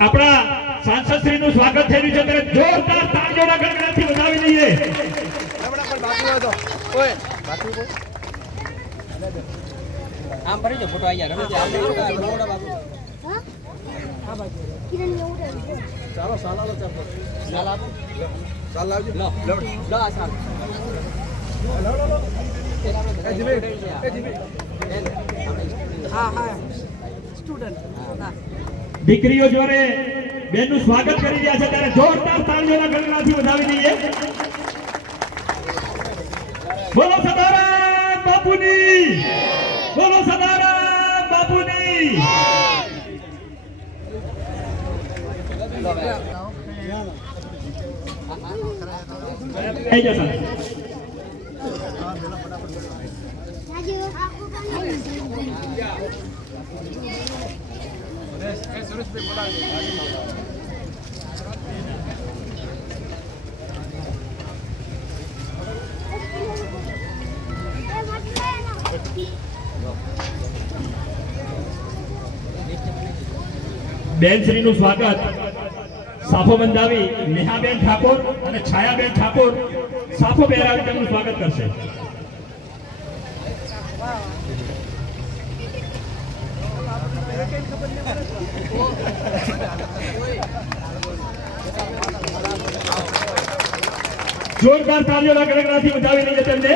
આપણા સાંસદ શ્રી નું સ્વાગત થયેલું છે ત્યારે જોરદાર તાળીઓના ગણગણાથી વધાવી લઈએ. આમ ભરી ફોટો આવી જાય રમેશ આમ ભરી દો, આમ મોડા બાબુ ચાલો સાલ આપો લો લો આ સાલ દીકરીઓ જોડે બેનનું સ્વાગત કરી રહ્યા છે, ત્યારે જોરદાર તાળીઓના ગણગણાટથી વધાવી દઈએ. બોલો સદારામ બાપુની. બોલો સદારામ બાપુની. થઈ જશે બેનશ્રીનું સ્વાગત. સાફો બંધાવી નેહાબેન ઠાકોર અને છાયાબેન ઠાકોર. સાફો બેરા તેમનું સ્વાગત કરશે. જોરદાર તાળીઓના ગણગણાથી વધાવી લઈએ તેમને